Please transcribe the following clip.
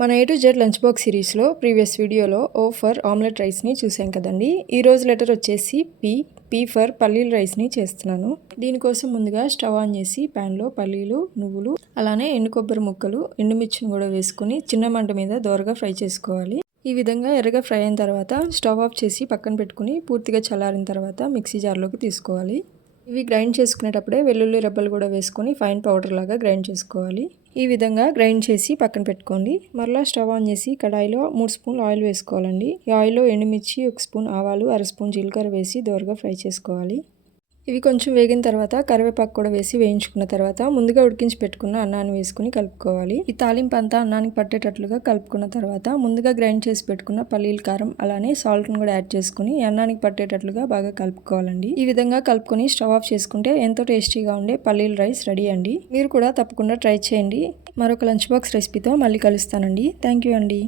మన A to Z lunch box సిరీస్లో previous వీడియోలో O ఫర్ ఆమ్లెట్ రైస్ని చూసాం కదండి. ఈరోజు లెటర్ వచ్చేసి P ఫర్ పల్లీల రైస్ని చేస్తున్నాను. దీనికోసం ముందుగా స్టవ్ ఆన్ చేసి ప్యాన్లో పల్లీలు, నువ్వులు, అలానే ఎండు కొబ్బరి ముక్కలు, ఎండుమిర్చిని కూడా వేసుకుని చిన్న మంట మీద దోరగా ఫ్రై చేసుకోవాలి. ఈ విధంగా ఎర్రగా ఫ్రై అయిన తర్వాత స్టవ్ ఆఫ్ చేసి పక్కన పెట్టుకుని పూర్తిగా చల్లారిన తర్వాత మిక్సీ జార్లోకి తీసుకోవాలి. ఇవి గ్రైండ్ చేసుకునేటప్పుడే వెల్లుల్లి రెబ్బలు కూడా వేసుకొని ఫైన్ పౌడర్ లాగా గ్రైండ్ చేసుకోవాలి. ఈ విధంగా గ్రైండ్ చేసి పక్కన పెట్టుకోండి. మరలా స్టవ్ ఆన్ చేసి కడాయిలో 3 స్పూన్లు ఆయిల్ వేసుకోవాలండి. ఈ ఆయిల్లో ఎండుమిర్చి, 1 స్పూన్ ఆవాలు, 1/2 స్పూన్ జీలకర్ర వేసి దోరగా ఫ్రై చేసుకోవాలి. ఇవి కొంచెం వేగిన తర్వాత కరివేపాకు కూడా వేసి వేయించుకున్న తర్వాత ముందుగా ఉడికించి పెట్టుకున్న అన్నాన్ని వేసుకుని కలుపుకోవాలి. ఈ తాలింపు అంతా అన్నానికి పట్టేటట్లుగా కలుపుకున్న తర్వాత ముందుగా గ్రైండ్ చేసి పెట్టుకున్న పల్లీల కారం అలానే సాల్ట్ను కూడా యాడ్ చేసుకుని అన్నానికి పట్టేటట్లుగా బాగా కలుపుకోవాలండి. ఈ విధంగా కలుపుకొని స్టవ్ ఆఫ్ చేసుకుంటే ఎంతో టేస్టీగా ఉండే పల్లీల రైస్ రెడీ అండి. మీరు కూడా తప్పకుండా ట్రై చేయండి. మరొక లంచ్ బాక్స్ రెసిపీతో మళ్ళీ కలుస్తానండి. థ్యాంక్ యూ అండి.